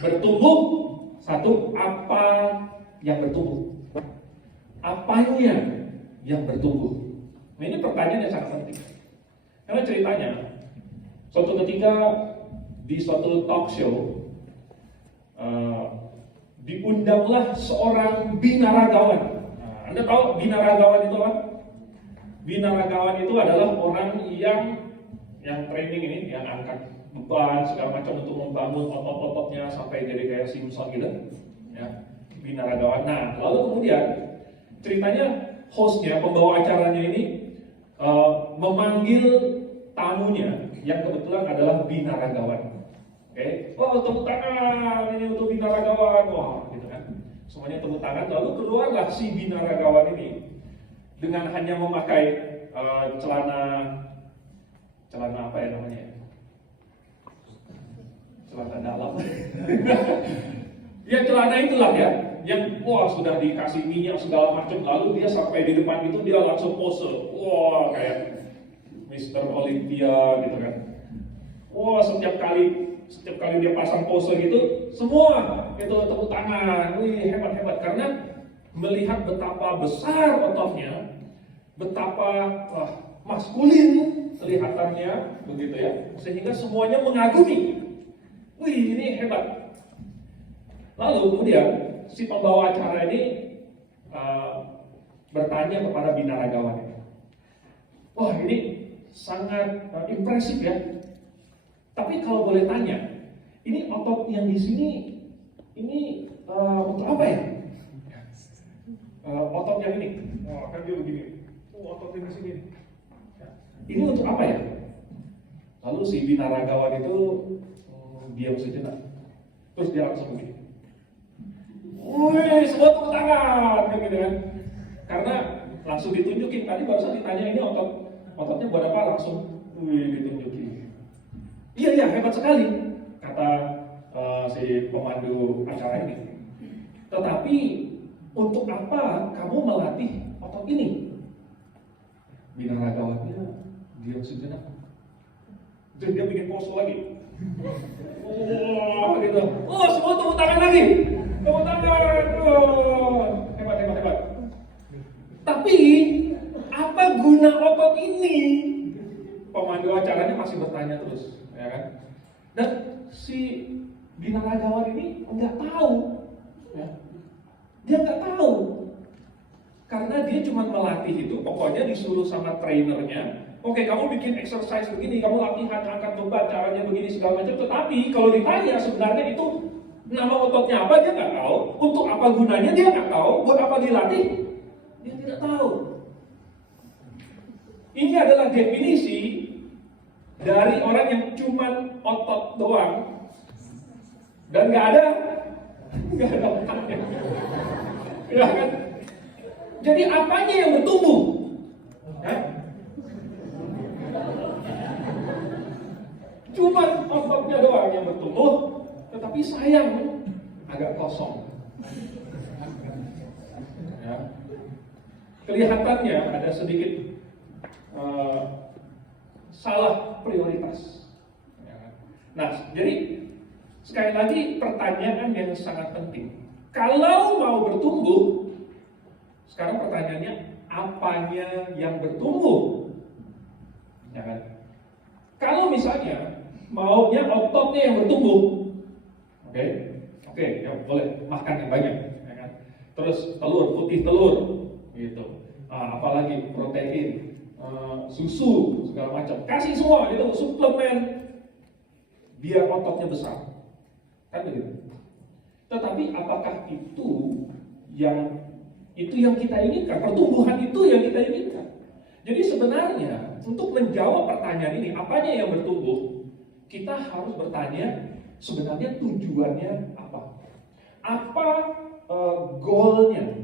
Bertumbuh, satu, apa yang bertumbuh? Apanya yang bertumbuh? Nah, ini pertanyaan yang sangat penting. Karena ceritanya, suatu ketika di suatu talk show, diundanglah seorang binaragawan. Nah, Anda tahu binaragawan itu apa? Binaragawan itu adalah orang yang training ini, yang angkat beban segala macam untuk membangun otot-ototnya sampai jadi kayak Simpson gitu, ya, binaragawan. Nah, lalu kemudian ceritanya hostnya, pembawa acaranya ini memanggil tamunya yang kebetulan adalah binaragawan. Oke, oh tepuk tangan ini untuk binaragawan, wah gitu kan, semuanya tepuk tangan. Lalu keluarlah si binaragawan ini dengan hanya memakai celana apa ya namanya? Celana dalam. Ya celana itulah ya, yang wah sudah dikasih minyak segala macam. Lalu dia sampai di depan itu dia langsung pose, wah kayak Mr. Olympia gitu kan. Wah setiap kali dia pasang pose gitu, semua itu tepuk tangan, wih hebat karena melihat betapa besar ototnya, betapa maskulin kelihatannya begitu ya, sehingga semuanya mengagumi. Wih ini hebat. Lalu kemudian si pembawa acara ini bertanya kepada binaragawan ini, wah ini sangat impresif ya. Tapi kalau boleh tanya, ini otot yang di sini ini untuk apa ya? Otot yang ini, kan dia begini. Otot yang di sini. Ini untuk apa ya? Lalu si binaragawan itu diam sejenak. Terus dia langsung begini. Wih, semua tepuk tangan, gitu kan? Karena langsung ditunjukin. Tadi barusan ditanya ini ototnya buat apa? Langsung, wih, ditunjukin. Iya, hebat sekali, kata si pemandu acara ini. Tetapi untuk apa kamu melatih otot ini? Binaragawannya diam sejenak. Jadi dia bikin pose lagi. Wah, gitu. Oh, semua tepuk tangan lagi. Tepuk tangan. Oh, hebat. Tapi apa guna otot ini? Pemandu acaranya masih bertanya terus. Ya kan? Dan si binaragawan ini nggak tahu, ya. Dia nggak tahu, karena dia cuma melatih itu. Pokoknya disuruh sama trainernya, oke kamu bikin exercise begini, kamu latihan angkat beban caranya begini segala macam. Tetapi kalau ditanya sebenarnya itu nama ototnya apa dia nggak tahu, untuk apa gunanya dia nggak tahu, buat apa dilatih dia tidak tahu. Ini adalah definisi dari orang yang cuma otot doang dan nggak ada otaknya, ya kan? Jadi apanya yang bertumbuh? Cuma ototnya doang yang bertumbuh, tetapi sayang agak kosong. Ya. Kelihatannya ada sedikit salah prioritas. Nah, jadi sekali lagi pertanyaan yang sangat penting. Kalau mau bertumbuh, sekarang pertanyaannya apanya yang bertumbuh? Ya kan? Kalau misalnya maunya ototnya yang bertumbuh, oke, ya boleh makan yang banyak, ya kan? Terus putih telur, gitu. Apalagi protein. Susu segala macam, kasih semua itu suplemen biar ototnya besar, kan begitu. Tetapi apakah itu yang kita inginkan? Pertumbuhan itu yang kita inginkan. Jadi sebenarnya untuk menjawab pertanyaan ini, apanya yang bertumbuh, kita harus bertanya sebenarnya tujuannya apa? Apa goalnya?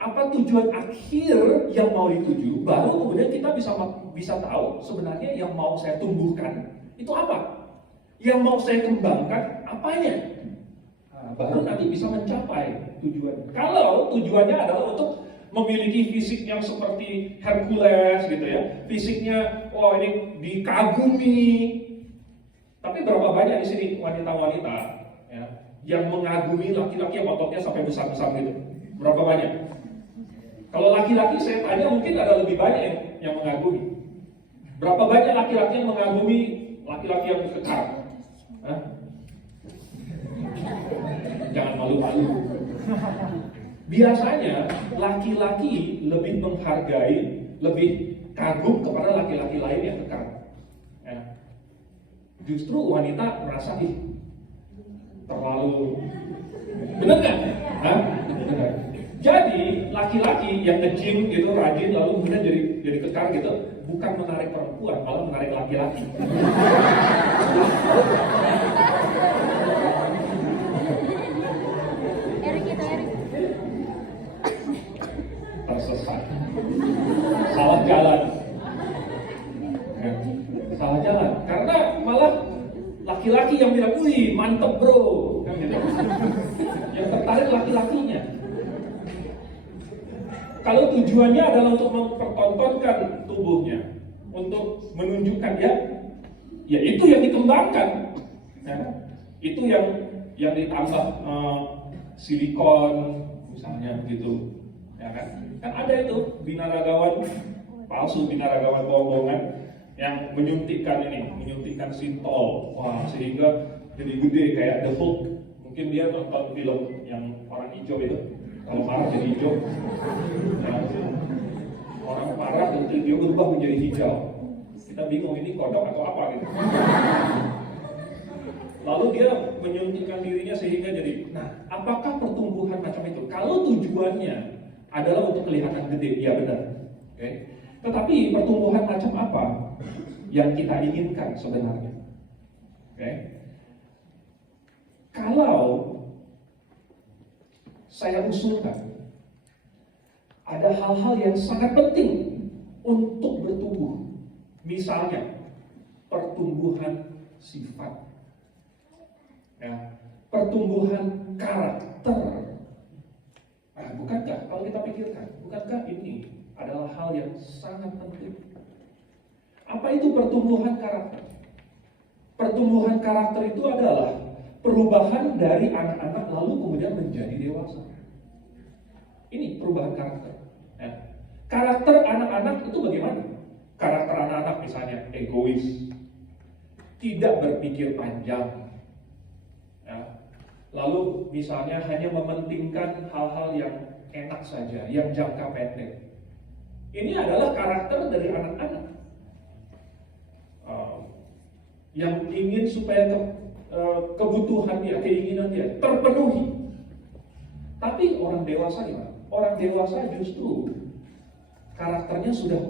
Apa tujuan akhir yang mau dituju? Baru kemudian kita bisa tahu sebenarnya yang mau saya tumbuhkan itu apa? Yang mau saya kembangkan apanya? Baru nanti bisa mencapai tujuan. Kalau tujuannya adalah untuk memiliki fisik yang seperti Hercules gitu ya, fisiknya wah ini dikagumi. Tapi berapa banyak di sini wanita-wanita ya, yang mengagumi laki-laki yang ototnya sampai besar-besar gitu? Berapa banyak? Kalau laki-laki saya tanya mungkin ada lebih banyak yang mengagumi. Berapa banyak laki-laki yang mengagumi laki-laki yang kekar? Hah? Jangan malu-malu. Biasanya laki-laki lebih menghargai, lebih kagum kepada laki-laki lain yang kekar. Ya. Justru wanita merasa terlalu, benar nggak? Benar. Jadi laki-laki yang nge-gym gitu, rajin, lalu kemudian jadi kekar gitu, bukan menarik perempuan, malah menarik laki-laki. Tersesat, salah jalan, ya, salah jalan. Karena malah laki-laki yang bilang, "Wih, mantep bro," kan gitu. Yang tertarik laki-lakinya. Kalau tujuannya adalah untuk mempertontonkan tubuhnya, untuk menunjukkan ya itu yang dikembangkan, ya. Itu yang ditambah silikon misalnya gitu, ya kan? Kan ada itu binaragawan palsu, binaragawan bohongan yang menyuntikkan sintol, wah sehingga jadi gede kayak The Hulk. Mungkin dia nonton film yang orang hijau itu. Kalau marah jadi hijau, nah, orang marah tentu dia berubah menjadi hijau. Kita bingung ini kodok atau apa gitu. Lalu dia menyuntikkan dirinya sehingga jadi. Nah, apakah pertumbuhan macam itu? Kalau tujuannya adalah untuk kelihatan gede, ya benar. Okay. Tetapi pertumbuhan macam apa yang kita inginkan sebenarnya? Okay. Kalau saya usulkan ada hal-hal yang sangat penting untuk bertumbuh. Misalnya pertumbuhan sifat, ya, pertumbuhan karakter. Nah, bukankah kalau kita pikirkan, bukankah ini adalah hal yang sangat penting? Apa itu pertumbuhan karakter? Pertumbuhan karakter itu adalah perubahan dari anak-anak lalu kemudian menjadi dewasa. Ini perubahan karakter. Ya. Karakter anak-anak itu bagaimana? Karakter anak-anak misalnya egois, tidak berpikir panjang, ya. Lalu misalnya hanya mementingkan hal-hal yang enak saja, yang jangka pendek. Ini adalah karakter dari anak-anak yang ingin supaya kebutuhan dia, keinginan dia terpenuhi. Tapi orang dewasa gimana? Orang dewasa justru karakternya sudah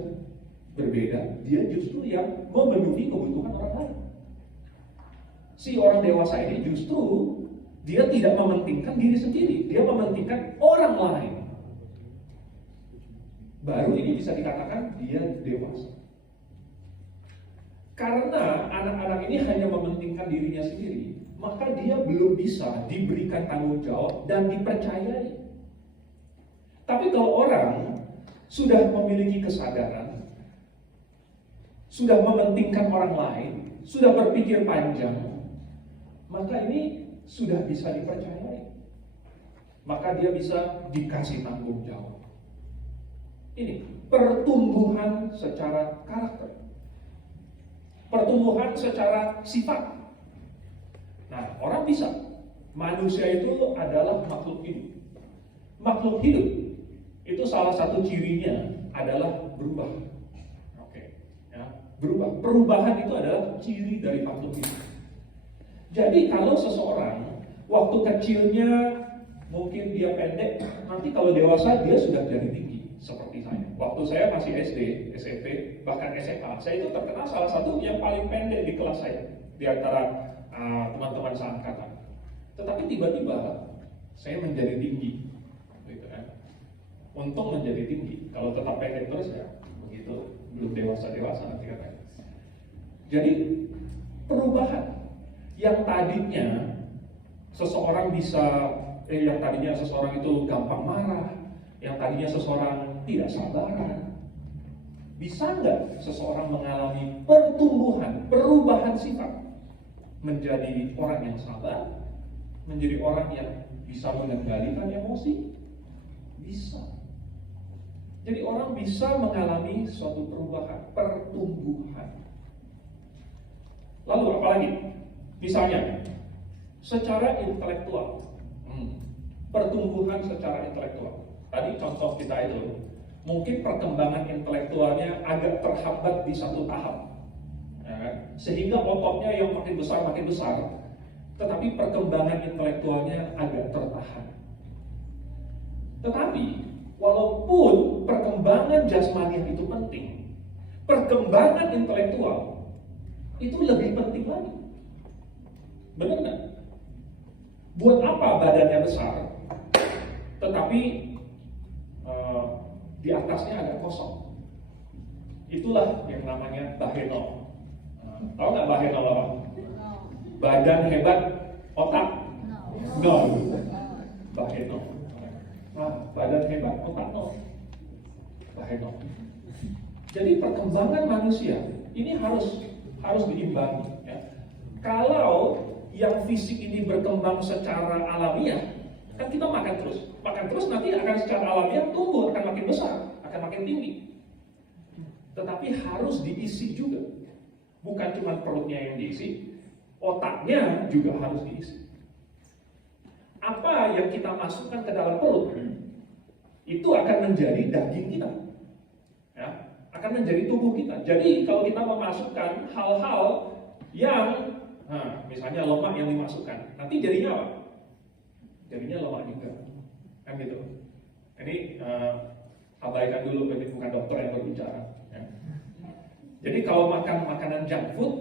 berbeda. Dia justru yang memenuhi kebutuhan orang lain. Si orang dewasa ini justru dia tidak mementingkan diri sendiri, dia mementingkan orang lain. Baru ini bisa dikatakan dia dewasa. Karena anak-anak ini hanya mementingkan dirinya sendiri, maka dia belum bisa diberikan tanggung jawab dan dipercayai. Tapi kalau orang sudah memiliki kesadaran, sudah mementingkan orang lain, sudah berpikir panjang, maka ini sudah bisa dipercayai. Maka dia bisa dikasih tanggung jawab. Ini pertumbuhan secara karakter. Pertumbuhan secara sifat. Nah, orang bisa. Manusia itu adalah makhluk hidup. Makhluk hidup itu salah satu cirinya adalah berubah. Oke, ya, berubah. Perubahan itu adalah ciri dari makhluk hidup. Jadi kalau seseorang waktu kecilnya mungkin dia pendek, nanti kalau dewasa dia sudah jadi tinggi. Seperti saya. Waktu saya masih SD, SMP, bahkan SMA, saya itu terkenal salah satu yang paling pendek di kelas saya di antara teman-teman seangkatan. Tetapi tiba-tiba saya menjadi tinggi, gitu kan? Untung menjadi tinggi. Kalau tetap pendek terus ya begitu, belum dewasa nanti katanya. Jadi perubahan yang tadinya seseorang itu gampang marah, yang tadinya seseorang tidak sabaran. Bisa nggak seseorang mengalami pertumbuhan, perubahan sifat menjadi orang yang sabar, menjadi orang yang bisa mengendalikan emosi? Bisa. Jadi orang bisa mengalami suatu perubahan, pertumbuhan. Lalu apalagi? Misalnya, secara intelektual, pertumbuhan secara intelektual. Tadi contoh kita itu, mungkin perkembangan intelektualnya agak terhambat di satu tahap, ya kan? Sehingga ototnya yang makin besar, tetapi perkembangan intelektualnya agak tertahan. Tetapi, walaupun perkembangan jasmani itu penting, perkembangan intelektual itu lebih penting lagi. Benar nggak? Buat apa badannya besar, tetapi di atasnya agak kosong? Itulah yang namanya bahenol. Tahu nggak bahenol apa? Badan hebat, otak? No. Bahenol. Nah, badan hebat, otak no. Bahenol. Jadi perkembangan manusia ini harus diimbangi. Ya. Kalau yang fisik ini berkembang secara alamiah, kan kita makan terus nanti akan secara alamiah tumbuh, akan makin besar, akan makin tinggi. Tetapi harus diisi juga, bukan cuma perutnya yang diisi, otaknya juga harus diisi. Apa yang kita masukkan ke dalam perut, itu akan menjadi daging kita, ya, akan menjadi tubuh kita. Jadi kalau kita memasukkan hal-hal yang misalnya lemak yang dimasukkan, nanti jadinya apa? Jadinya lemak juga, kan gitu. Ini abaikan dulu, ini bukan dokter yang berbicara. Ya. Jadi kalau makan makanan junk food,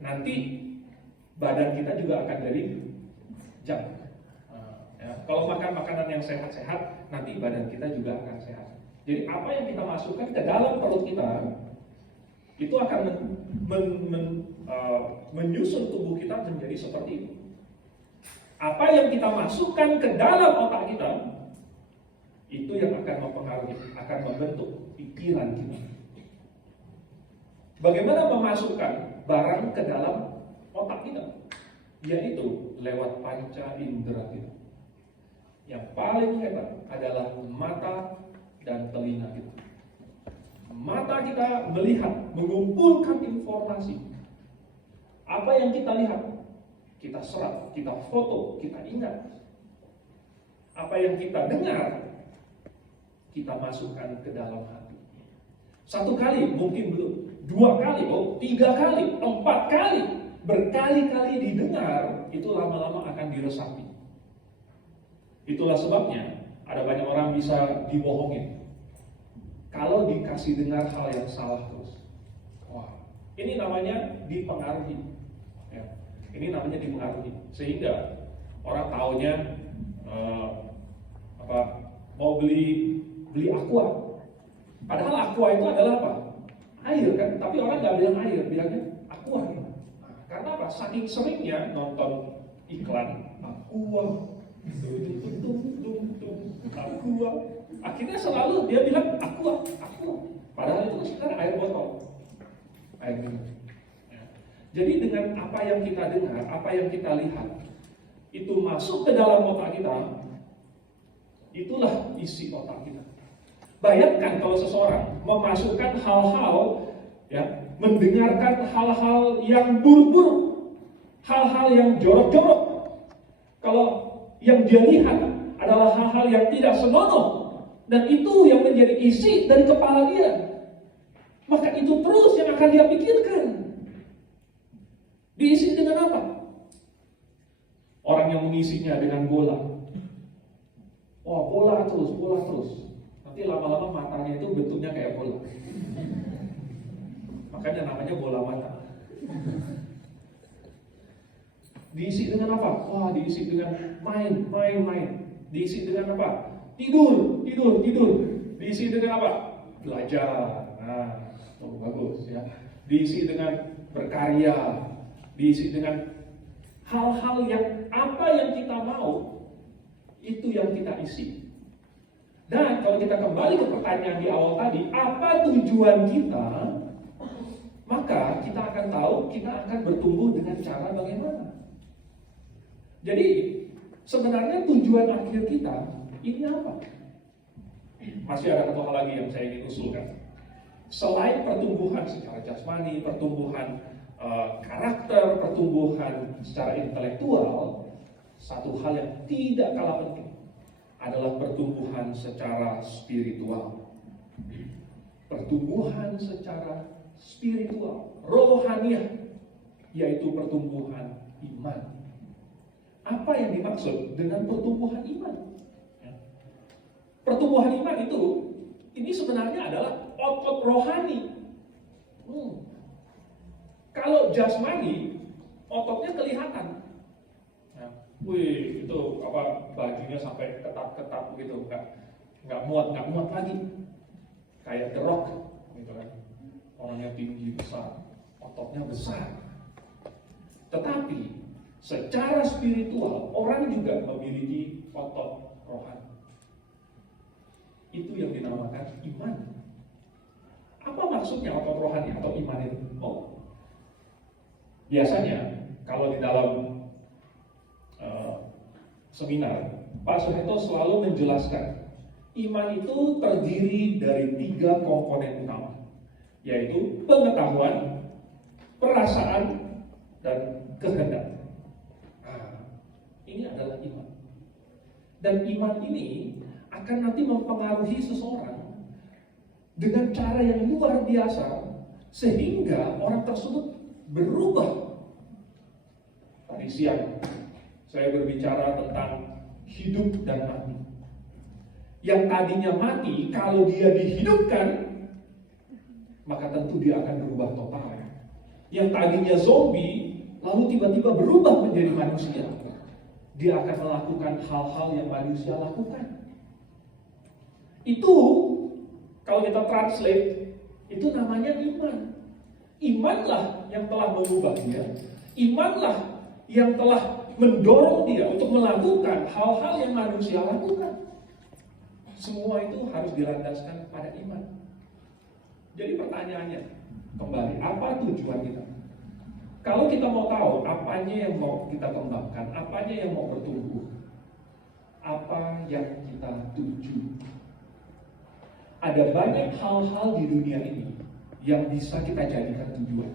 nanti badan kita juga akan jadi junk. Ya. Kalau makan makanan yang sehat-sehat, nanti badan kita juga akan sehat. Jadi apa yang kita masukkan ke dalam perut kita, itu akan menyusun tubuh kita menjadi seperti itu. Apa yang kita masukkan ke dalam otak kita, itu yang akan mempengaruhi, akan membentuk pikiran kita. Bagaimana memasukkan barang ke dalam otak kita? Yaitu lewat panca indera kita. Yang paling hebat adalah mata dan telinga kita. Mata kita melihat, mengumpulkan informasi. Apa yang kita lihat, kita serap, kita foto, kita ingat. Apa yang kita dengar, kita masukkan ke dalam hati. 1 kali, mungkin belum. 2 kali, 3 kali, 4 kali. Berkali-kali didengar, itu lama-lama akan diresapi. Itulah sebabnya ada banyak orang bisa dibohongin kalau dikasih dengar hal yang salah terus. Wah, ini namanya dipengaruhi. Ya, ini namanya dipengaruhi. Sehingga orang taunya mau beli aqua. Padahal aqua itu adalah apa? Air kan? Tapi orang nggak bilang air, bilangnya aqua. Karena apa? Saking seringnya nonton iklan aqua. Aqua. Akhirnya selalu dia bilang aqua. Padahal itu sebenarnya air botol, air minum. Ya. Jadi dengan apa yang kita dengar, apa yang kita lihat, itu masuk ke dalam otak kita, itulah isi otak kita. Bayangkan kalau seseorang memasukkan hal-hal, ya, mendengarkan hal-hal yang buruk-buruk, hal-hal yang jorok-jorok. Kalau yang dia lihat adalah hal-hal yang tidak senonoh, dan itu yang menjadi isi dari kepala dia, maka itu terus yang akan dia pikirkan. Diisi dengan apa? Orang yang mengisinya dengan bola. Bola terus. Nanti lama-lama matanya itu bentuknya kayak bola. Makanya namanya bola mata. Diisi dengan apa? Diisi dengan main. Diisi dengan apa? Tidur. Diisi dengan apa? Belajar. Bagus ya. Diisi dengan berkarya. Diisi dengan hal-hal yang apa yang kita mau, itu yang kita isi. Dan kalau kita kembali ke pertanyaan di awal tadi, apa tujuan kita? Maka kita akan tahu kita akan bertumbuh dengan cara bagaimana. Jadi sebenarnya tujuan akhir kita ini apa? Masih ada satu hal lagi yang saya ingin usulkan. Selain pertumbuhan secara jasmani, pertumbuhan karakter, pertumbuhan secara intelektual, satu hal yang tidak kalah penting adalah pertumbuhan secara spiritual. Pertumbuhan secara spiritual, rohaniah, yaitu pertumbuhan iman. Apa yang dimaksud dengan pertumbuhan iman? Pertumbuhan iman itu, ini sebenarnya adalah otot rohani. Kalau jasmani, ototnya kelihatan. Wih, itu bajunya sampai ketat-ketat begitu, nggak muat lagi, kayak The Rock, gitu kan. Orangnya tinggi besar, ototnya besar. Tetapi secara spiritual orang juga memiliki otot rohani. Itu yang dinamakan iman. Apa maksudnya otot rohani atau iman itu? Biasanya kalau di dalam seminar, Pak Suheto selalu menjelaskan iman itu terdiri dari 3 komponen utama, yaitu pengetahuan, perasaan, dan kehendak. Ini adalah iman. Dan iman ini akan nanti mempengaruhi seseorang dengan cara yang luar biasa, sehingga orang tersebut berubah. Tadi siang saya berbicara tentang hidup dan mati. Yang tadinya mati, kalau dia dihidupkan, maka tentu dia akan berubah total. Yang tadinya zombie, lalu tiba-tiba berubah menjadi manusia. Dia akan melakukan hal-hal yang manusia lakukan. Itu, kalau kita translate, itu namanya iman. Imanlah yang telah mengubah dia. Imanlah yang telah mendorong dia untuk melakukan hal-hal yang manusia lakukan. Semua itu harus dilandaskan pada iman. Jadi pertanyaannya, kembali, apa tujuan kita? Kalau kita mau tahu apanya yang mau kita kembangkan, apanya yang mau bertumbuh, apa yang kita tuju. Ada banyak hal-hal di dunia ini yang bisa kita jadikan tujuan.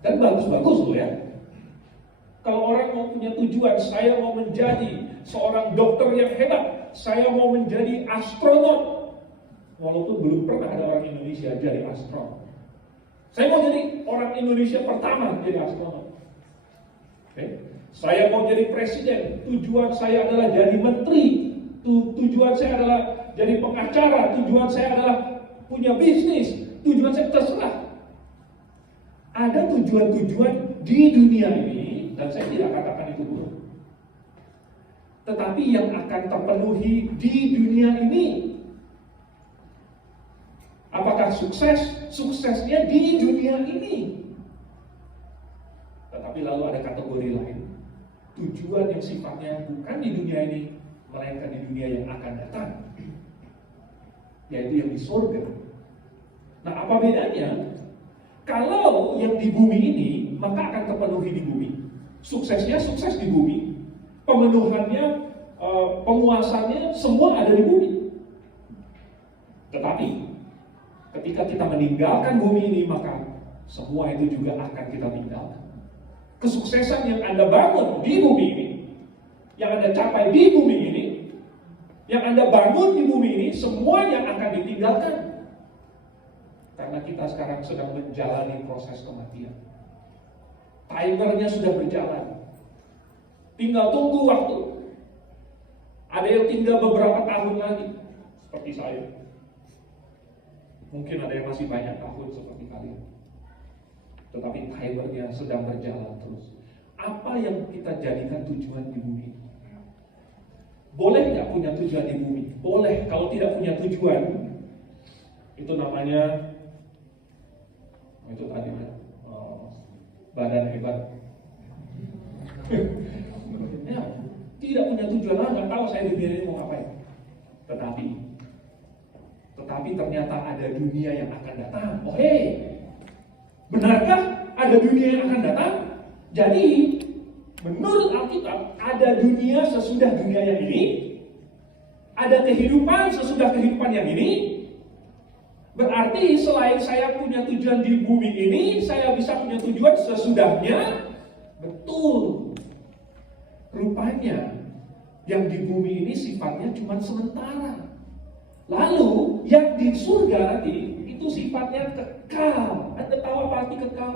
Dan bagus-bagus loh ya. Kalau orang mau punya tujuan, saya mau menjadi seorang dokter yang hebat, saya mau menjadi astronot. Walaupun belum pernah ada orang Indonesia jadi astronot. Saya mau jadi orang Indonesia pertama jadi astronot. Saya mau jadi presiden, tujuan saya adalah jadi menteri, tujuan saya adalah jadi pengacara, tujuan saya adalah punya bisnis, tujuan saya terserah. Ada tujuan-tujuan di dunia ini, dan saya tidak katakan itu buruk. Tetapi yang akan terpenuhi di dunia ini, apakah sukses? Suksesnya di dunia ini. Tetapi lalu ada kategori lain, tujuan yang sifatnya bukan di dunia ini, melainkan di dunia yang akan datang, yaitu yang di surga. Nah, apa bedanya? Kalau yang di bumi ini, maka akan terpenuhi di bumi. Suksesnya sukses di bumi, pemenuhannya, penguasannya semua ada di bumi. Tetapi ketika kita meninggalkan bumi ini, maka semua itu juga akan kita tinggalkan. Kesuksesan yang Anda bangun di bumi ini, yang Anda capai di bumi ini, yang Anda bangun di bumi ini, semuanya akan ditinggalkan. Karena kita sekarang sedang menjalani proses kematian. Timernya sudah berjalan. Tinggal tunggu waktu. Ada yang tinggal beberapa tahun lagi, seperti saya. Mungkin ada yang masih banyak tahun seperti kalian. Tetapi timernya sedang berjalan terus. Apa yang kita jadikan tujuan di bumi? Boleh nggak punya tujuan di bumi? Boleh. Kalau tidak punya tujuan, itu namanya itu tadi badan hebat. Ya, tidak punya tujuan, nggak tahu saya di dunia ini mau ngapain. Tetapi ternyata ada dunia yang akan datang. Oh benarkah ada dunia yang akan datang? Jadi Menurut Alkitab, ada dunia sesudah dunia yang ini, ada kehidupan sesudah kehidupan yang ini. Berarti selain saya punya tujuan di bumi ini, saya bisa punya tujuan sesudahnya. Betul. Rupanya yang di bumi ini sifatnya cuma sementara. Lalu yang di surga nanti itu sifatnya kekal. Anda tahu apa arti kekal?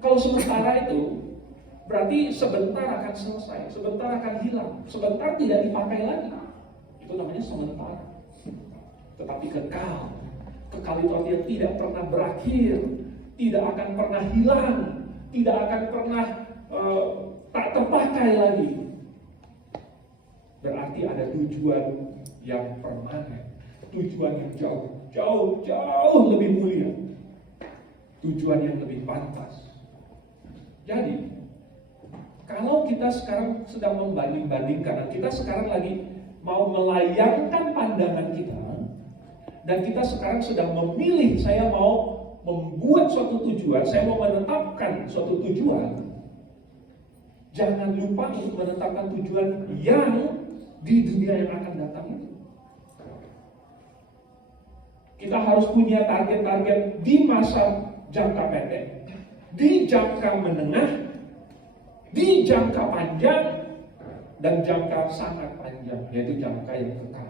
Kalau sementara itu berarti sebentar akan selesai, sebentar akan hilang, sebentar tidak dipakai lagi. Itu namanya sementara. Tetapi kekal. Kekal itu artinya tidak pernah berakhir, tidak akan pernah hilang, tidak akan pernah tak terpakai lagi. Berarti ada tujuan yang permanen, tujuan yang jauh lebih mulia, tujuan yang lebih pantas. Jadi, kalau kita sekarang sedang membanding-bandingkan, kita sekarang lagi mau melayangkan pandangan kita, dan kita sekarang sedang memilih, saya mau membuat suatu tujuan, saya mau menetapkan suatu tujuan. Jangan lupa untuk menetapkan tujuan yang di dunia yang akan datang itu. Kita harus punya target-target di masa jangka pendek, di jangka menengah, di jangka panjang, dan jangka sangat panjang, yaitu jangka yang kekal.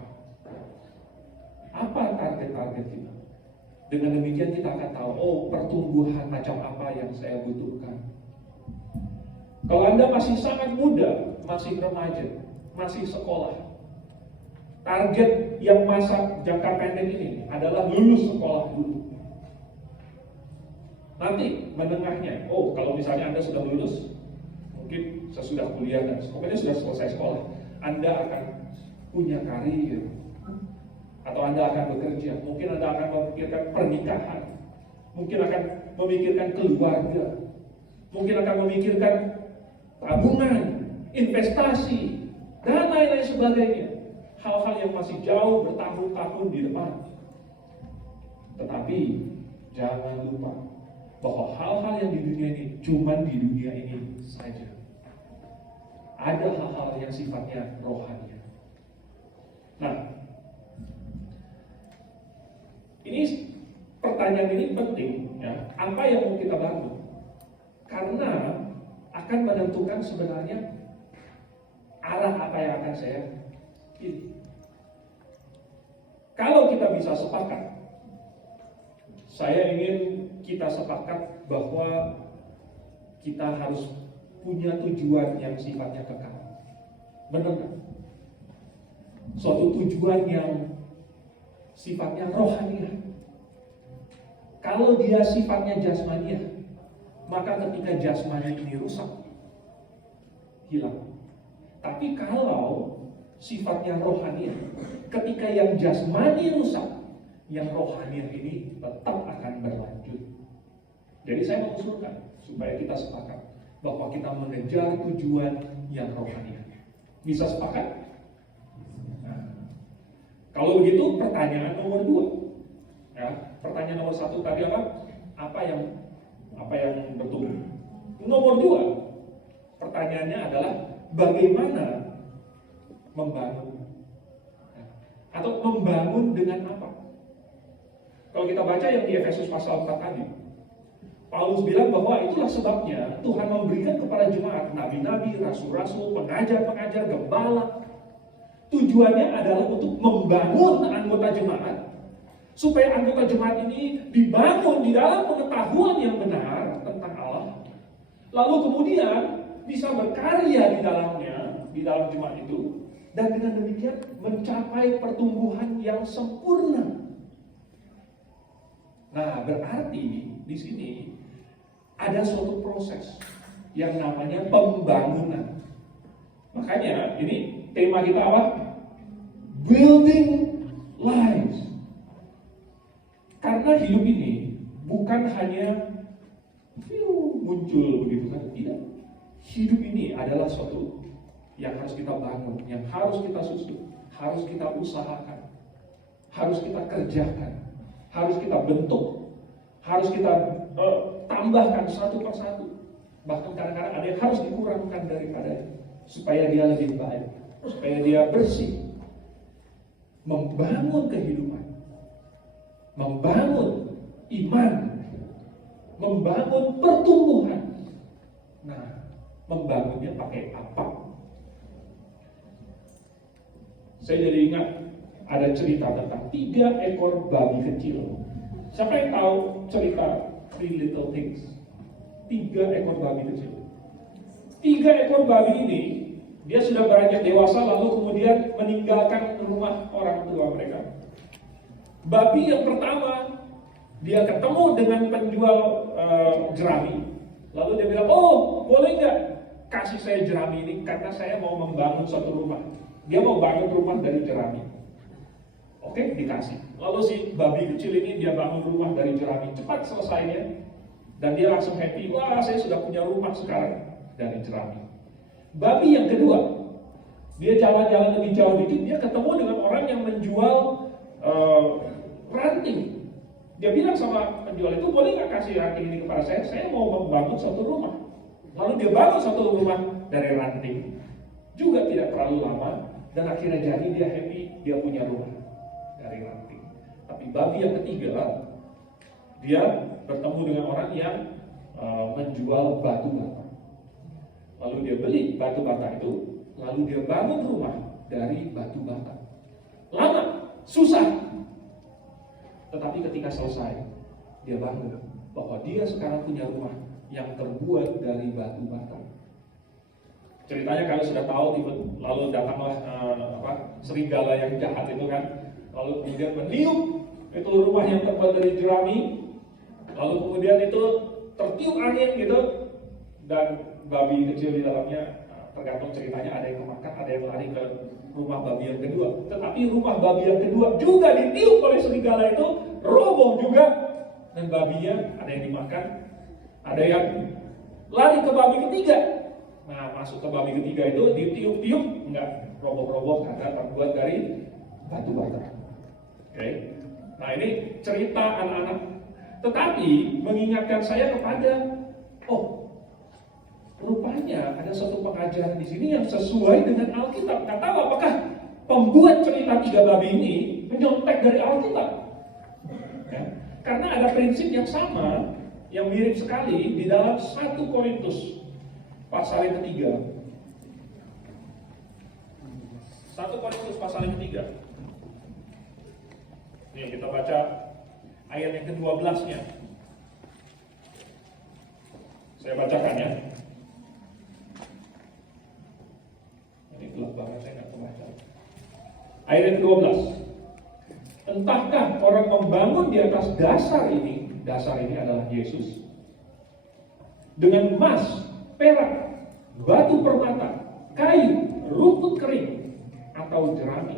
Apa target-target kita? Dengan demikian kita akan tahu, oh pertumbuhan macam apa yang saya butuhkan. Kalau Anda masih sangat muda, masih remaja, masih sekolah, target yang masa jangka pendek ini adalah lulus sekolah dulu. Nanti menengahnya, oh kalau misalnya Anda sudah lulus, mungkin sesudah kuliah dan pokoknya sudah selesai sekolah, Anda akan punya karir, atau Anda akan bekerja, mungkin Anda akan memikirkan pernikahan, mungkin akan memikirkan keluarga, mungkin akan memikirkan tabungan, investasi, dan lain-lain sebagainya. Hal-hal yang masih jauh bertahun-tahun di depan. Tetapi jangan lupa bahwa hal-hal yang di dunia ini cuma di dunia ini saja. Ada hal-hal yang sifatnya rohani. Nah, ini pertanyaan ini penting, ya. Apa yang mau kita bangun? Karena akan menentukan sebenarnya arah apa yang akan saya pilih. Kalau kita bisa sepakat, saya ingin kita sepakat bahwa kita harus punya tujuan yang sifatnya kekal. Benar kan? Suatu tujuan yang sifatnya rohaniah. Kalau dia sifatnya jasmaniah, maka ketika jasmani ini rusak, hilang. Tapi kalau sifatnya rohaniah, ketika yang jasmani rusak, yang rohaniah ini tetap akan berlanjut. Jadi saya mengusulkan supaya kita sepakat bahwa kita mengejar tujuan yang rohaniah. Bisa sepakat? Kalau begitu, pertanyaan nomor 2, ya, pertanyaan nomor 1 tadi apa? Apa yang betul? Nomor 2, pertanyaannya adalah bagaimana membangun? Atau membangun dengan apa? Kalau kita baca yang di Efesus pasal 4 tadi, Paulus bilang bahwa itulah sebabnya Tuhan memberikan kepada jemaat nabi-nabi, rasul-rasul, pengajar-pengajar, gembala. Tujuannya adalah untuk membangun anggota jemaat, supaya anggota jemaat ini dibangun di dalam pengetahuan yang benar tentang Allah, lalu kemudian bisa berkarya di dalamnya, di dalam jemaat itu, dan dengan demikian mencapai pertumbuhan yang sempurna. Nah, berarti di sini ada suatu proses yang namanya pembangunan. Makanya ini tema kita apa? Building lives. Karena hidup ini bukan hanya muncul begitu kan? Tidak. Hidup ini adalah suatu yang harus kita bangun, yang harus kita susun, harus kita usahakan, harus kita kerjakan, harus kita bentuk, harus kita tambahkan satu persatu. Bahkan kadang-kadang ada yang harus dikurangkan daripada supaya dia lebih baik, supaya dia bersih. Membangun kehidupan, membangun iman, membangun pertumbuhan. Nah, membangunnya pakai apa? Saya jadi ingat ada cerita tentang 3 ekor babi kecil. Siapa yang tahu cerita Three Little Things? 3 ekor babi kecil. 3 ekor babi ini, dia sudah beranjak dewasa lalu kemudian meninggalkan rumah orang tua mereka. Babi yang pertama, dia ketemu dengan penjual jerami. Lalu dia bilang, oh boleh nggak kasih saya jerami ini karena saya mau membangun suatu rumah. Dia mau bangun rumah dari jerami. Oke, dikasih. Lalu si babi kecil ini dia bangun rumah dari jerami. Cepat selesainya. Dan dia langsung happy, wah saya sudah punya rumah sekarang dari jerami. Babi yang kedua, dia jalan-jalan lebih jauh dikit, dia ketemu dengan orang yang menjual ranting. Dia bilang sama penjual itu, boleh nggak kasih ranting ini kepada saya mau membangun satu rumah. Lalu dia bangun satu rumah dari ranting. Juga tidak terlalu lama, dan akhirnya jadi dia happy, dia punya rumah dari ranting. Tapi babi yang ketiga, dia bertemu dengan orang yang menjual batu bata. Lalu dia beli batu bata itu, lalu dia bangun rumah dari batu bata. Lama, susah. Tetapi ketika selesai, dia bangga bahwa dia sekarang punya rumah yang terbuat dari batu bata. Ceritanya kalian sudah tahu, lalu datanglah serigala yang jahat itu kan, lalu kemudian meniup itu rumah yang terbuat dari jerami, lalu kemudian itu tertiup angin gitu, dan babi kecil di dalamnya, tergantung ceritanya, ada yang kemakan, ada yang lari ke rumah babi yang kedua. Tetapi rumah babi yang kedua juga ditiup oleh serigala itu, roboh juga, dan babinya ada yang dimakan, ada yang lari ke babi ketiga. Nah, masuk ke babi ketiga itu ditiup-tiup, enggak, roboh-roboh karena terbuat dari batu bata. Oke. Nah, ini cerita anak-anak, tetapi mengingatkan saya kepada, oh, rupanya ada satu pengajaran di sini yang sesuai dengan Alkitab. Nggak tahu apakah pembuat cerita 3 babi ini menyontek dari Alkitab. Ya, karena ada prinsip yang sama, yang mirip sekali di dalam 1 Korintus pasal yang ketiga. 1 Korintus pasal yang ketiga. Nih kita baca ayat yang ke-12-nya. Saya bacakan ya. Ini gelap banget, saya nggak membaca. Ayat yang ke-12. Entahkah orang membangun di atas dasar ini adalah Yesus, dengan emas, perak, batu permata, kayu, rumput kering, atau jerami.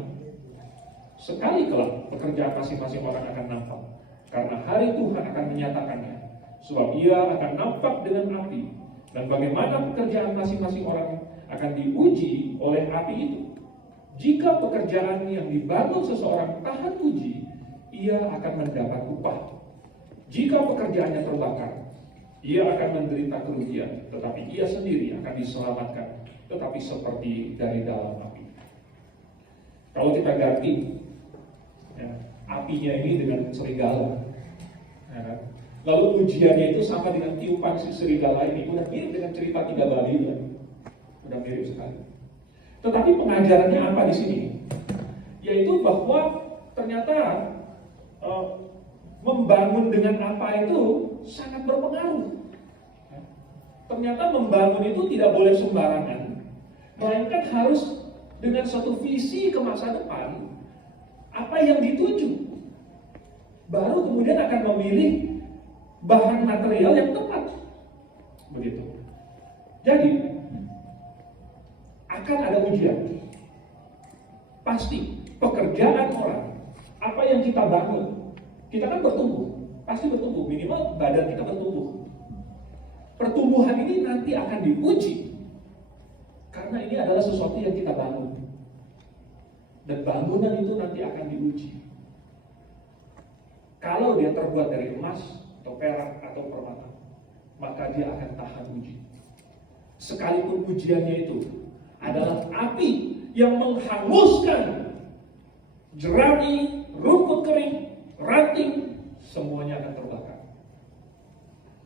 Sekali kelak pekerjaan masing-masing orang akan nampak, karena hari Tuhan akan menyatakannya. Sebab ia akan nampak dengan api, dan bagaimana pekerjaan masing-masing orang akan diuji oleh api itu. Jika pekerjaan yang dibangun seseorang tahan uji, ia akan mendapat upah. Jika pekerjaannya terbakar, ia akan menderita kerugian, tetapi ia sendiri akan diselamatkan, tetapi seperti dari dalam api. Kalau kita ganti ya, apinya ini dengan serigala, ya, lalu ujiannya itu sama dengan tiupan si serigala ini, udah mirip dengan cerita 3 babi, udah mirip sekali. Tetapi pengajarannya apa di sini? Yaitu bahwa ternyata membangun dengan apa itu sangat berpengaruh. Ternyata membangun itu tidak boleh sembarangan, melainkan harus dengan satu visi ke masa depan, apa yang dituju. Baru kemudian akan memilih bahan material yang tepat. Begitu. Jadi akan ada ujian. Pasti pekerjaan orang, apa yang kita bangun, kita kan bertumbuh, pasti bertumbuh, minimal badan kita bertumbuh. Pertumbuhan ini nanti akan diuji, karena ini adalah sesuatu yang kita bangun. Dan bangunan itu nanti akan diuji. Kalau dia terbuat dari emas, atau perak, atau permata, maka dia akan tahan uji. sekalipun ujiannya itu adalah api yang menghanguskan jerami, rumput kering, ranting, semuanya akan terbakar.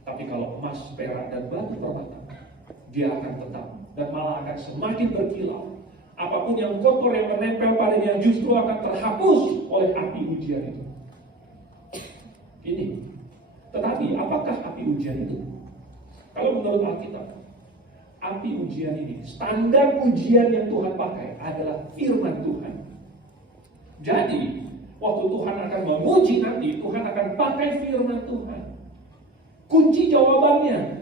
Tapi kalau emas, perak, dan batu permata, dia akan tetap dan malah akan semakin berkilau. Apapun yang kotor yang menempel padanya justru akan terhapus oleh api ujian itu. Ini. Tetapi apakah api ujian itu? Kalau menurut Alkitab, api ujian ini, standar ujian yang Tuhan pakai adalah firman Tuhan. Jadi, waktu Tuhan akan menguji nanti, Tuhan akan pakai firman Tuhan. Kunci jawabannya.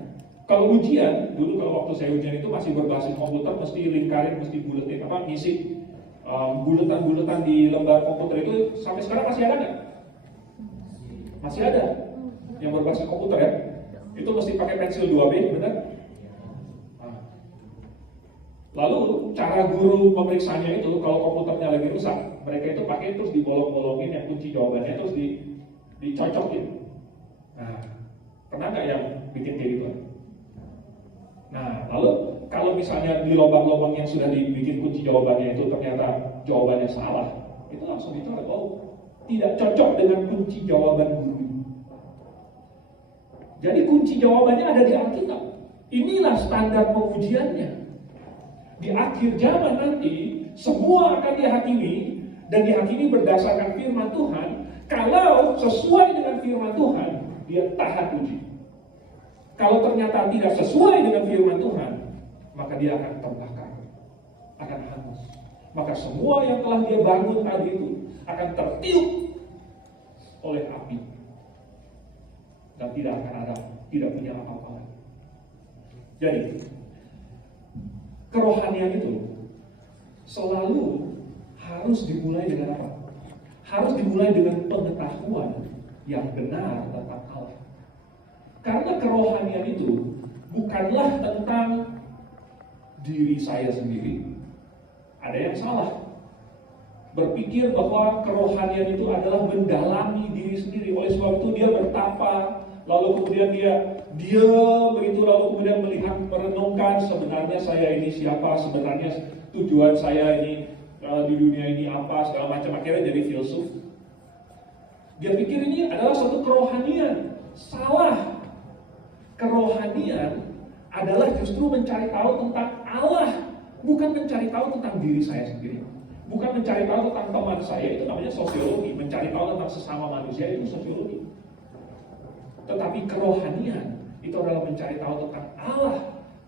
Kalau ujian, dulu kalau waktu saya ujian itu masih berbasis komputer, mesti lingkarin, mesti buletin, ngisi buletan-buletan di lembar komputer itu sampai sekarang masih ada nggak? Masih ada. Yang berbasis komputer ya. Itu mesti pakai pensil 2B, benar? Lalu cara guru memeriksanya itu kalau komputernya lagi rusak, mereka itu pakai terus dibolong-bolongin yang kunci jawabannya terus dicocokin. Nah, pernah nggak yang bikin kayak gitu? Nah, lalu kalau misalnya di lubang-lubang yang sudah dibikin kunci jawabannya itu ternyata jawabannya salah, itu langsung dicoret. Oh, tidak cocok dengan kunci jawaban guru. Jadi kunci jawabannya ada di Alkitab. Inilah standar pengujiannya. Di akhir zaman nanti, semua akan dihakimi dan dihakimi berdasarkan firman Tuhan. Kalau sesuai dengan firman Tuhan, dia tahan uji. Kalau ternyata tidak sesuai dengan firman Tuhan, maka dia akan terbakar, akan hangus. Maka semua yang telah dia bangun tadi itu akan tertiup oleh api dan tidak akan ada, tidak punya apa-apa. Jadi kerohanian itu selalu harus dimulai dengan apa? Harus dimulai dengan pengetahuan yang benar tentang Allah. Karena kerohanian itu bukanlah tentang diri saya sendiri. Ada yang salah berpikir bahwa kerohanian itu adalah mendalami diri sendiri. Oleh sebab itu dia bertapa, lalu kemudian dia diam begitu, lalu kemudian melihat, merenungkan sebenarnya saya ini siapa, sebenarnya tujuan saya ini di dunia ini apa, segala macam. Akhirnya jadi filsuf. Dia pikir ini adalah satu kerohanian. Salah. Kerohanian adalah justru mencari tahu tentang Allah, bukan mencari tahu tentang diri saya sendiri, bukan mencari tahu tentang teman saya. Itu namanya sosiologi. Mencari tahu tentang sesama manusia itu sosiologi. Tetapi kerohanian itu adalah mencari tahu tentang Allah.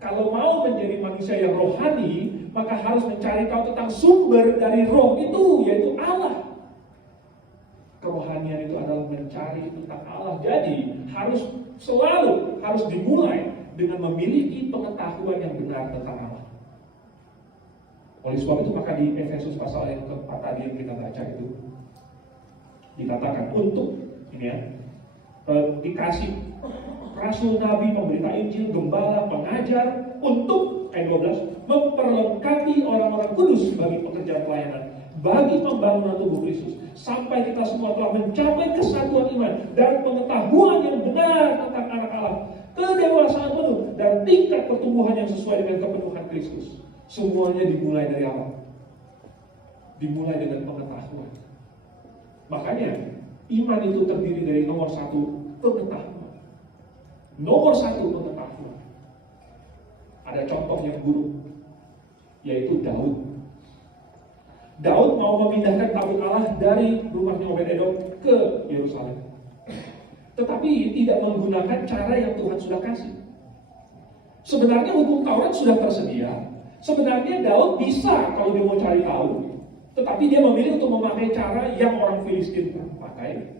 Kalau mau menjadi manusia yang rohani, maka harus mencari tahu tentang sumber dari roh itu, yaitu Allah. Kerohanian itu adalah mencari tentang Allah. Jadi harus dimulai dengan memiliki pengetahuan yang benar tentang Allah. Oleh sebab itu maka di Efesus pasal yang keempat tadi yang kita baca itu dikatakan untuk ini ya, dikasih rasul, nabi, pemberita Injil, gembala, pengajar untuk ayat 12 memperlengkapi orang-orang kudus bagi pekerjaan pelayanan, bagi pembangunan tubuh Kristus, sampai kita semua telah mencapai kesatuan iman dan pengetahuan yang benar tentang anak Allah, kedewasaan penuh dan tingkat pertumbuhan yang sesuai dengan kepenuhan Kristus. Semuanya dimulai dari apa? Dimulai dengan pengetahuan. Makanya iman itu terdiri dari nomor satu, pengetahuan. Nomor satu, pengetahuan. Ada contoh yang buruk, yaitu Daud. Daud mau memindahkan tabut Allah dari rumahnya Obed-Edom ke Yerusalem, tetapi tidak menggunakan cara yang Tuhan sudah kasih. Sebenarnya hukum Taurat sudah tersedia. Sebenarnya Daud bisa kalau dia mau cari tahu, tetapi dia memilih untuk memakai cara yang orang Filistin pakai,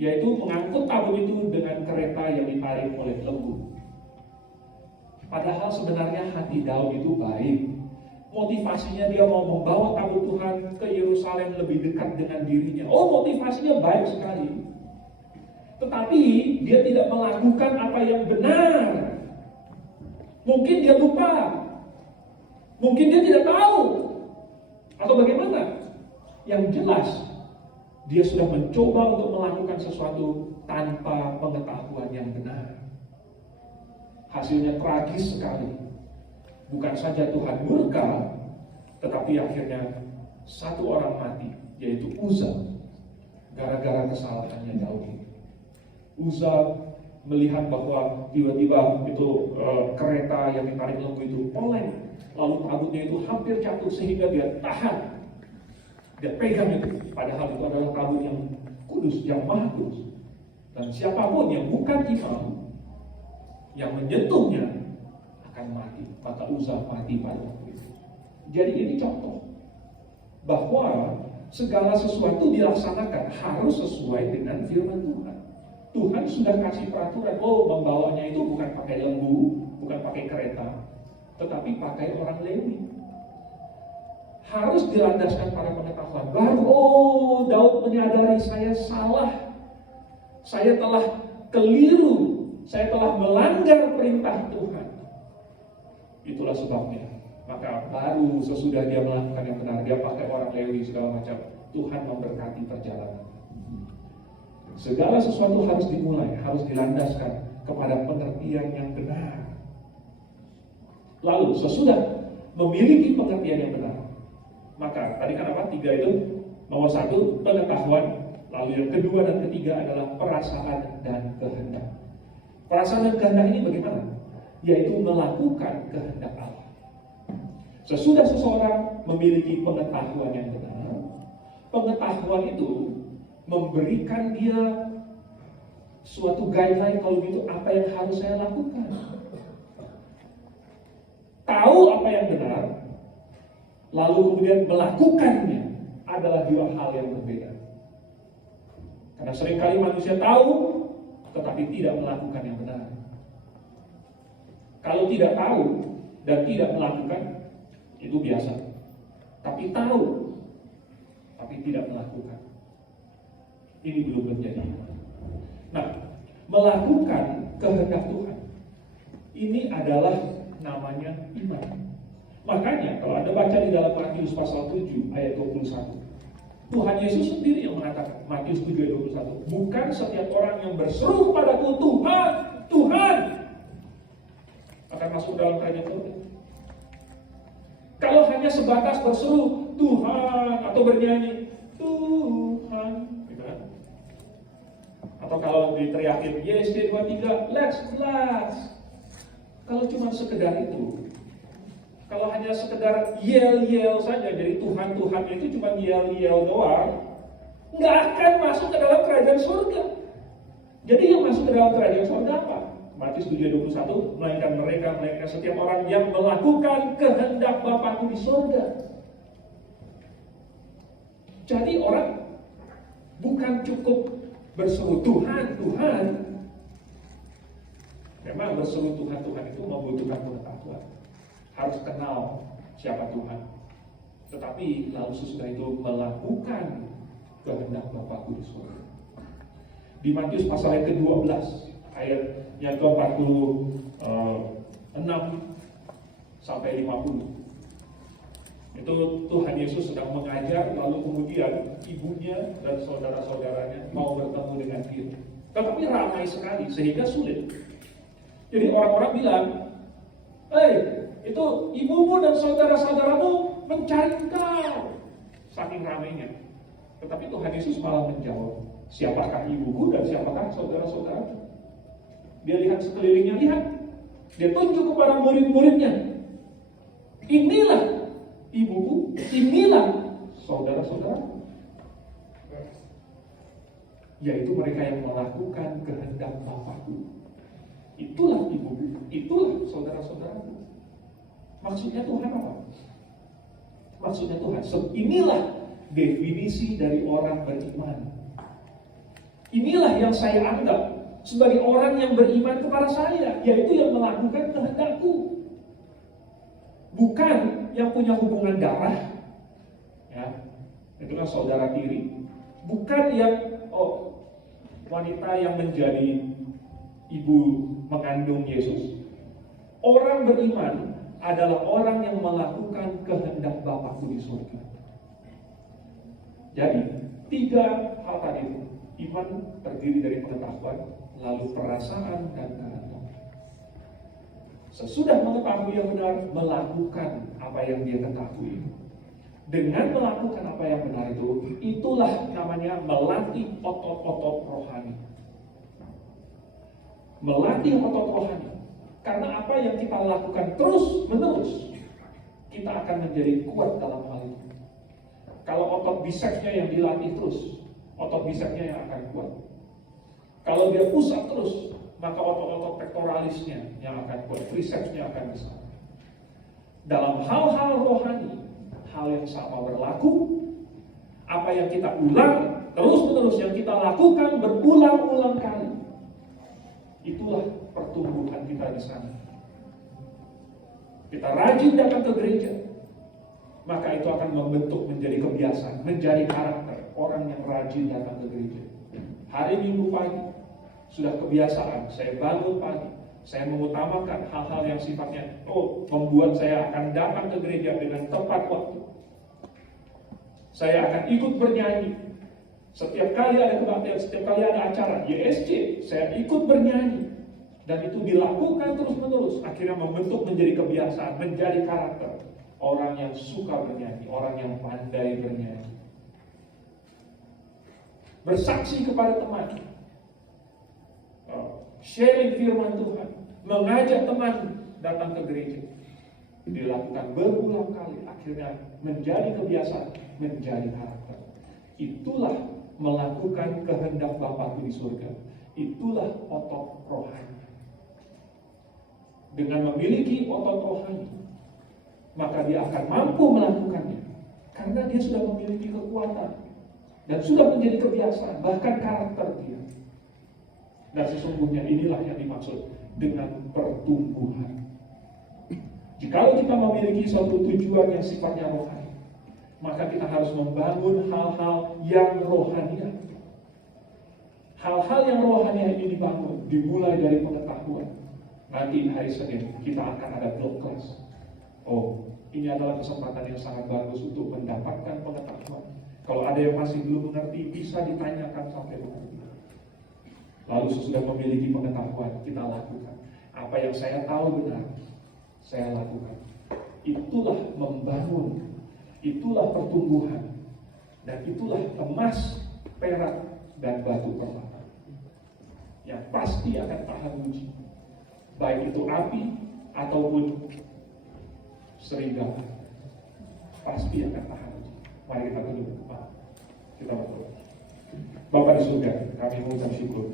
yaitu mengangkut tabut itu dengan kereta yang ditarik oleh lembu. Padahal sebenarnya hati Daud itu baik. Motivasinya dia mau membawa tabut Tuhan ke Yerusalem lebih dekat dengan dirinya. Oh, motivasinya baik sekali. Tetapi dia tidak melakukan apa yang benar. Mungkin dia lupa. Mungkin dia tidak tahu. Atau bagaimana? Yang jelas, dia sudah mencoba untuk melakukan sesuatu tanpa pengetahuan yang benar. Hasilnya tragis sekali. Bukan saja Tuhan murka, tetapi akhirnya satu orang mati, yaitu Uza, gara-gara kesalahannya Daud. Uza melihat bahwa tiba-tiba itu kereta yang ditarik lembu itu oleng, lalu tabutnya itu hampir jatuh sehingga dia tahan, dia pegang itu, padahal itu adalah tabut yang kudus, yang maha kudus, dan siapapun yang bukan imam yang menyentuhnya akan mati. Maka Uza mati pada waktu itu. Jadi ini contoh bahwa segala sesuatu dilaksanakan harus sesuai dengan firman Tuhan. Tuhan sudah kasih peraturan, membawanya itu bukan pakai lembu, bukan pakai kereta, tetapi pakai orang Lewi. Harus dilandaskan pada pengetahuan. Baru Daud menyadari, saya salah, saya telah keliru, saya telah melanggar perintah Tuhan. Itulah sebabnya. Maka baru sesudah dia melakukan yang benar, dia pakai orang Lewi segala macam. Tuhan memberkati perjalanan. Segala sesuatu harus dimulai, harus dilandaskan kepada pengertian yang benar. Lalu sesudah memiliki pengertian yang benar, maka tadi kan apa? 3 itu. Nomor 1 pengetahuan, lalu yang kedua dan ketiga adalah perasaan dan kehendak. Perasaan dan kehendak ini bagaimana? Yaitu melakukan kehendak Allah. Sesudah seseorang memiliki pengetahuan yang benar, pengetahuan itu memberikan dia suatu guideline, kalau gitu apa yang harus saya lakukan. Tahu apa yang benar, lalu kemudian melakukannya adalah 2 hal yang berbeda. Karena seringkali manusia tahu, tetapi tidak melakukan yang benar. Kalau tidak tahu dan tidak melakukan, itu biasa. Tapi tahu, tapi tidak melakukan, ini belum menjadi iman. Nah, melakukan kehendak Tuhan, ini adalah namanya iman. Makanya kalau Anda baca di dalam Matius pasal 7 ayat 21, Tuhan Yesus sendiri yang mengatakan, Matius 7 ayat 21, bukan setiap orang yang berseru kepadaku, Tuhan, Tuhan, akan masuk dalam kerajaan surga. Kalau hanya sebatas berseru Tuhan atau bernyanyi Tuhan, gitu kan? Atau kalau diteriakin YSD23, let's. Kalau cuma sekedar itu, kalau hanya sekedar yel-yel saja, jadi Tuhan itu cuma yel-yel doang, nggak akan masuk ke dalam kerajaan surga. Jadi yang masuk ke dalam kerajaan surga apa? Matius 7:21, melainkan mereka setiap orang yang melakukan kehendak Bapakku di surga. Jadi orang bukan cukup berseru Tuhan, Tuhan. Memang berseru Tuhan itu membutuhkan pengetahuan. Harus kenal siapa Tuhan. Tetapi lalu sesudah itu melakukan kehendak Bapakku di surga. Di Matius pasal yang ke-12 ayat yang ke-46 sampai 50. Itu Tuhan Yesus sedang mengajar, lalu kemudian ibunya dan saudara-saudaranya mau bertemu dengan dia. Tetapi ramai sekali sehingga sulit. Jadi orang-orang bilang, itu ibumu dan saudara-saudaramu mencari engkau. Saking ramainya. Tetapi Tuhan Yesus malah menjawab, siapakah ibuku dan siapakah saudara-saudaraku? Dia lihat sekelilingnya, lihat. Dia tunjuk kepada murid-muridnya. Inilah ibuku, inilah saudara-saudaraku. Yaitu mereka yang melakukan kehendak Bapakku. Itulah ibuku, itulah saudara-saudaraku. Maksudnya Tuhan apa? Maksudnya Tuhan, inilah definisi dari orang beriman. Inilah yang saya anggap sebagai orang yang beriman kepada saya, yaitu yang melakukan kehendakku. Bukan yang punya hubungan darah, ya, itu kan saudara tiri. Bukan yang wanita yang menjadi ibu mengandung Yesus. Orang beriman adalah orang yang melakukan kehendak Bapakku di surga. Jadi 3 hal tadi itu. Iman terdiri dari pengetahuan, lalu perasaan dan kehendak. Sesudah mengetahui yang benar, melakukan apa yang dia ketahui. Dengan melakukan apa yang benar itu, itulah namanya melatih otot-otot rohani. Melatih otot rohani. Karena apa yang kita lakukan terus-menerus, kita akan menjadi kuat dalam hal itu. Kalau otot bisepsnya yang dilatih terus, otot bisepsnya yang akan kuat. Kalau dia pusat terus, maka otot-otot pektoralisnya yang akan kuat, trisepsnya akan besar. Dalam hal-hal rohani, hal yang sama berlaku. Apa yang kita ulang terus-menerus, yang kita lakukan berulang-ulang kali, itulah pertumbuhan kita di sana. Kita rajin datang ke gereja, maka itu akan membentuk menjadi kebiasaan, menjadi karakter orang yang rajin datang ke gereja. Hari Minggu pagi sudah kebiasaan, saya bangun pagi, saya mengutamakan hal-hal yang sifatnya membuat saya akan datang ke gereja dengan tepat waktu. Saya akan ikut bernyanyi. Setiap kali ada kebaktian, setiap kali ada acara YSC, saya ikut bernyanyi. Dan itu dilakukan terus-menerus, akhirnya membentuk menjadi kebiasaan, menjadi karakter orang yang suka bernyanyi, orang yang pandai bernyanyi. Bersaksi kepada teman, sharing firman Tuhan, mengajak teman datang ke gereja, dilakukan berulang kali, akhirnya menjadi kebiasaan, menjadi karakter. Itulah melakukan kehendak Bapakku di surga. Itulah otot rohani. Dengan memiliki otot rohani, maka dia akan mampu melakukannya, karena dia sudah memiliki kekuatan dan sudah menjadi kebiasaan, bahkan karakter dia. Dan sesungguhnya inilah yang dimaksud dengan pertumbuhan. Jikalau kita memiliki suatu tujuan yang sifatnya rohani, maka kita harus membangun hal-hal yang rohaniah. Hal-hal yang rohaniah ini dibangun, dimulai dari pengetahuan. Nanti hari Senin kita akan ada blog class. Ini adalah kesempatan yang sangat bagus untuk mendapatkan pengetahuan. Kalau ada yang masih belum mengerti, bisa ditanyakan sampai mengerti. Lalu sesudah memiliki pengetahuan, kita lakukan. Apa yang saya tahu benar, saya lakukan. Itulah membangun, itulah pertumbuhan, dan itulah emas, perak, dan batu permata yang pasti akan tahan uji, baik itu api ataupun serigala, pasti akan tahan uji. Mari kita tunduk kepala, kita berdoa. Bapa di surga, kami mengucap syukur